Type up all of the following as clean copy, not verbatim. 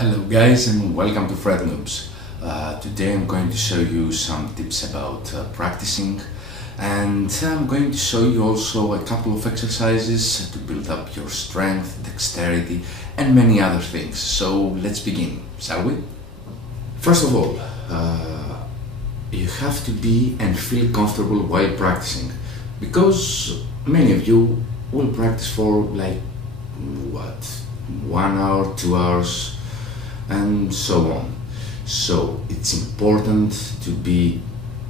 Hello guys and welcome to Fret Noobs. Today I'm going to show you some tips about practicing, and I'm going to show you also a couple of exercises to build up your strength, dexterity and many other things. So let's begin, shall we? First of all, you have to be and feel comfortable while practicing, because many of you will practice for like 1 hour, 2 hours and so on. So it's important to be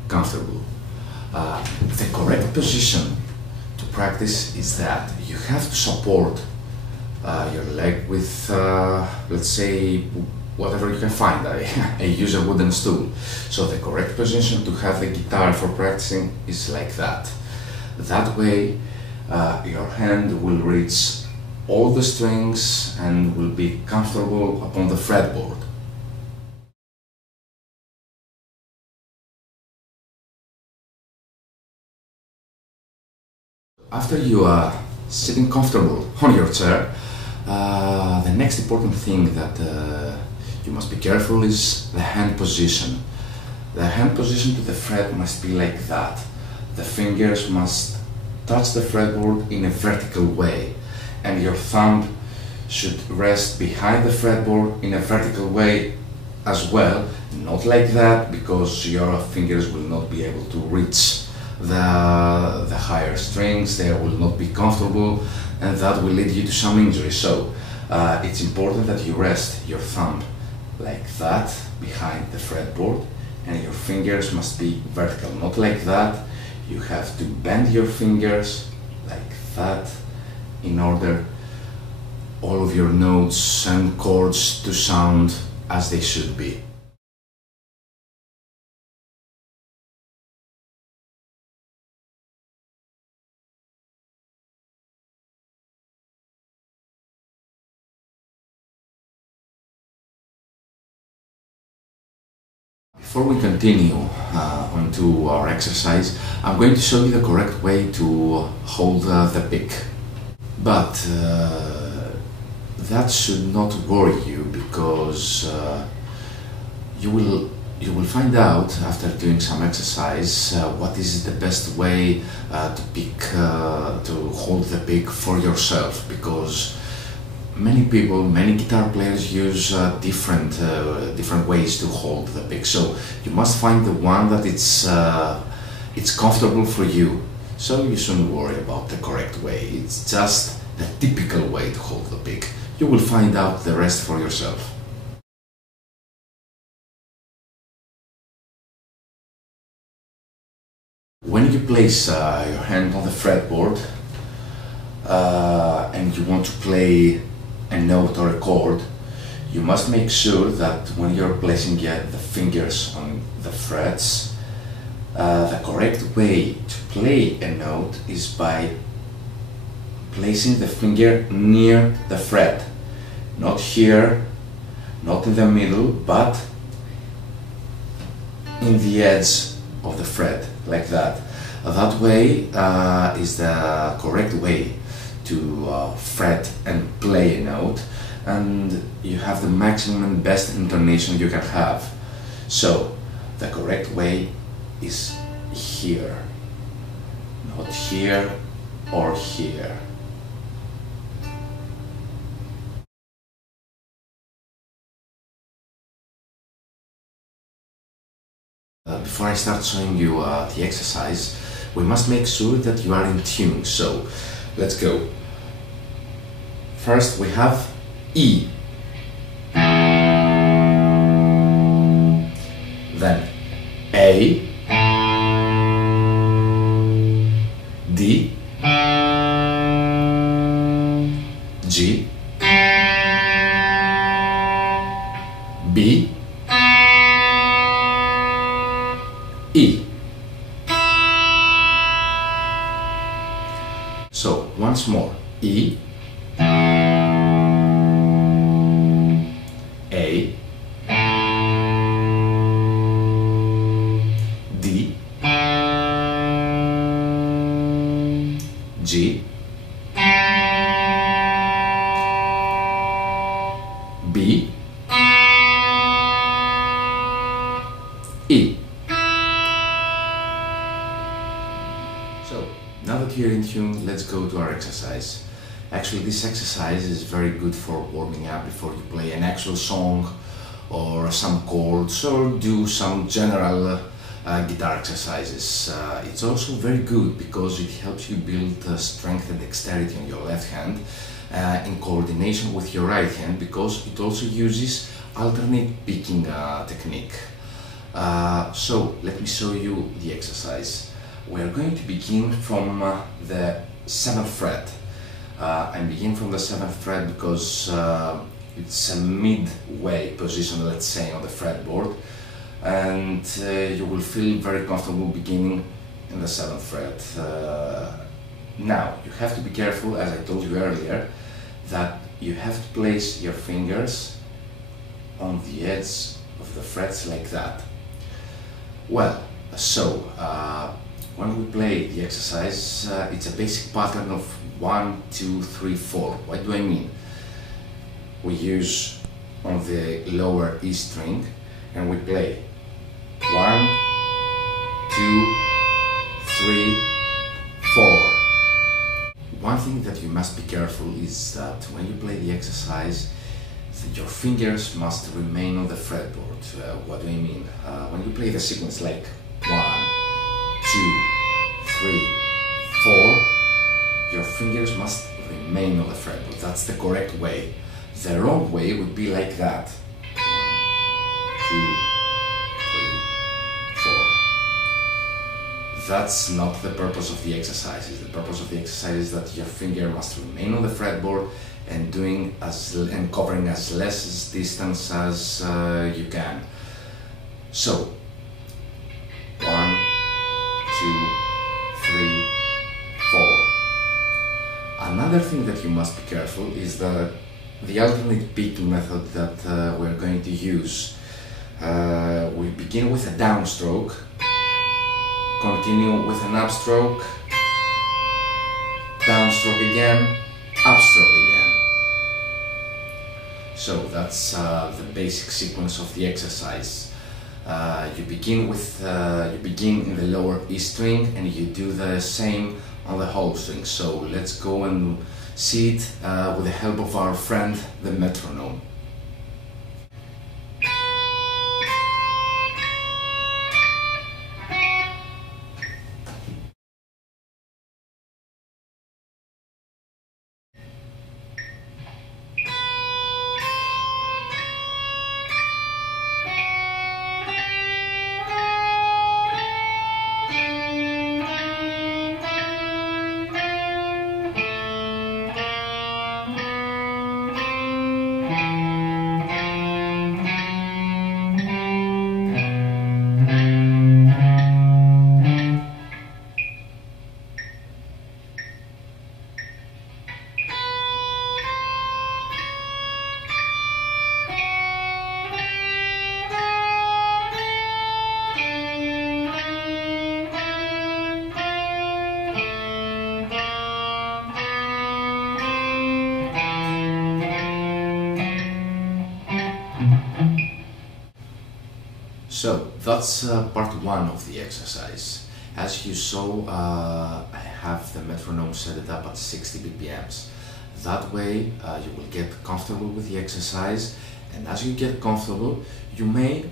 comfortable. The correct position to practice is that you have to support your leg with, let's say, whatever you can find. I use a wooden stool. So the correct position to have the guitar for practicing is like that. That way your hand will reach all the strings and will be comfortable upon the fretboard. After you are sitting comfortable on your chair, the next important thing that you must be careful is the hand position. The hand position to the fret must be like that. The fingers must touch the fretboard in a vertical way, and your thumb should rest behind the fretboard in a vertical way as well, not like that, because your fingers will not be able to reach the higher strings. They will not be comfortable, and that will lead you to some injury. So it's important that you rest your thumb like that behind the fretboard, and your fingers must be vertical, not like that. You have to bend your fingers like that in order all of your notes and chords to sound as they should be. Before we continue onto our exercise, I'm going to show you the correct way to hold the pick. But that should not worry you, because you will find out after doing some exercise what is the best way to hold the pick for yourself, because many people, many guitar players use different ways to hold the pick. So you must find the one that it's comfortable for you. So you shouldn't worry about the correct way. It's just the typical way to hold the pick. You will find out the rest for yourself. When you place your hand on the fretboard and you want to play a note or a chord, you must make sure that when you're placing the fingers on the frets, the correct way to play a note is by placing the finger near the fret. Not here, not in the middle, but in the edge of the fret, like that. That way is the correct way to fret and play a note, and you have the maximum and best intonation you can have. So the correct way is here, not here or here. Before I start showing you the exercise, we must make sure that you are in tune. So let's go. First we have E, then A, D, G, B, E. So once more, E, A, D, G, B, that you're in tune, let's go to our exercise. Actually, this exercise is very good for warming up before you play an actual song or some chords or do some general guitar exercises. It's also very good because it helps you build strength and dexterity on your left hand in coordination with your right hand, because it also uses alternate picking technique. So let me show you the exercise. We are going to begin from the 7th fret. I begin from the 7th fret because it's a midway position, let's say, on the fretboard, and you will feel very comfortable beginning in the 7th fret. Now, you have to be careful, as I told you earlier, that you have to place your fingers on the edge of the frets like that. Well, so when we play the exercise, it's a basic pattern of 1, 2, 3, 4. What do I mean? We use on the lower E string and we play 1, 2, 3, 4. One thing that you must be careful is that when you play the exercise, your fingers must remain on the fretboard. What do I mean? When you play the sequence like 1, 2, 3, 4, your fingers must remain on the fretboard. That's the correct way. The wrong way would be like that. 1, 2, 3, 4. That's not the purpose of the exercise. The purpose of the exercise is that your finger must remain on the fretboard and covering as less distance as you can. So 1, 2, 3, 4. Another thing that you must be careful is the alternate picking method that we're going to use. We begin with a downstroke, continue with an upstroke, downstroke again, upstroke again. So that's the basic sequence of the exercise. You begin in the lower E string and you do the same on the whole string. So let's go and see it with the help of our friend, the metronome. So that's part 1 of the exercise. As you saw, I have the metronome set it up at 60 BPMs. That way you will get comfortable with the exercise, and as you get comfortable, you may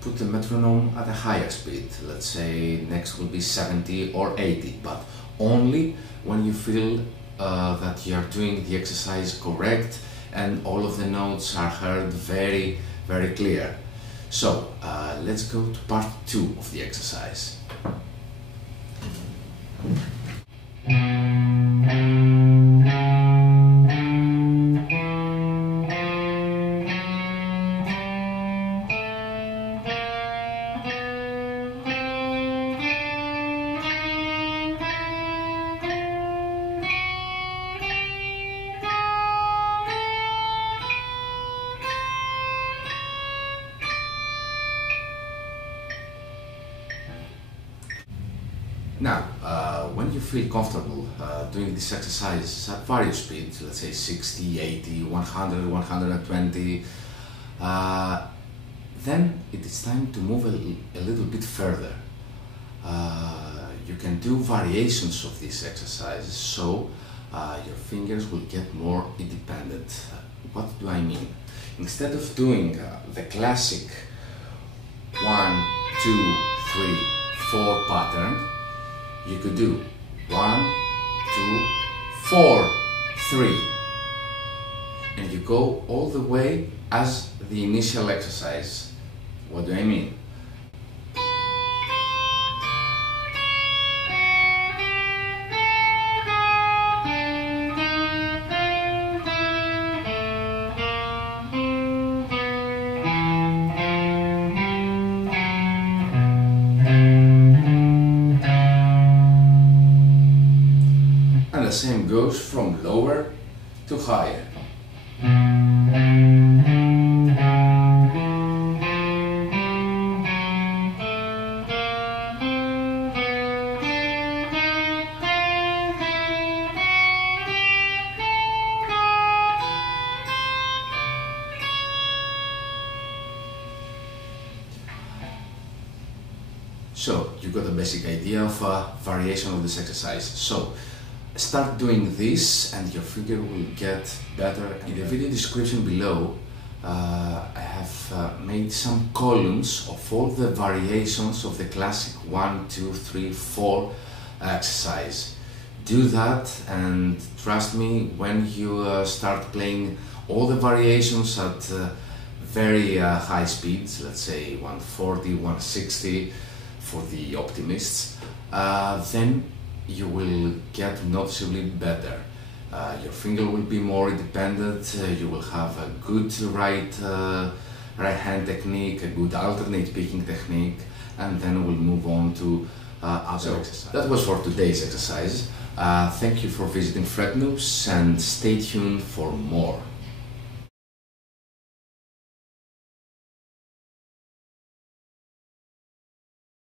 put the metronome at a higher speed. Let's say next will be 70 or 80, but only when you feel that you are doing the exercise correct and all of the notes are heard very, very clear. So let's go to part 2 of the exercise. Now, when you feel comfortable doing this exercise at various speeds, let's say 60, 80, 100, 120, then it is time to move a little bit further. you can do variations of these exercises, so your fingers will get more independent. What do I mean? Instead of doing the classic 1, 2, 3, 4 pattern, you could do 1, 2, 4, 3, and you go all the way as the initial exercise. What do I mean? And the same goes from lower to higher. So you got a basic idea of variation of this exercise. So start doing this and your figure will get better. In the video description below, I have made some columns of all the variations of the classic 1, 2, 3, 4 exercise. Do that, and trust me, when you start playing all the variations at very high speeds, let's say 140, 160 for the optimists, then you will get noticeably better. Your finger will be more independent, you will have a good right hand technique, a good alternate picking technique, and then we'll move on to other exercises. That was for today's exercise. Thank you for visiting FretNoobs, and stay tuned for more.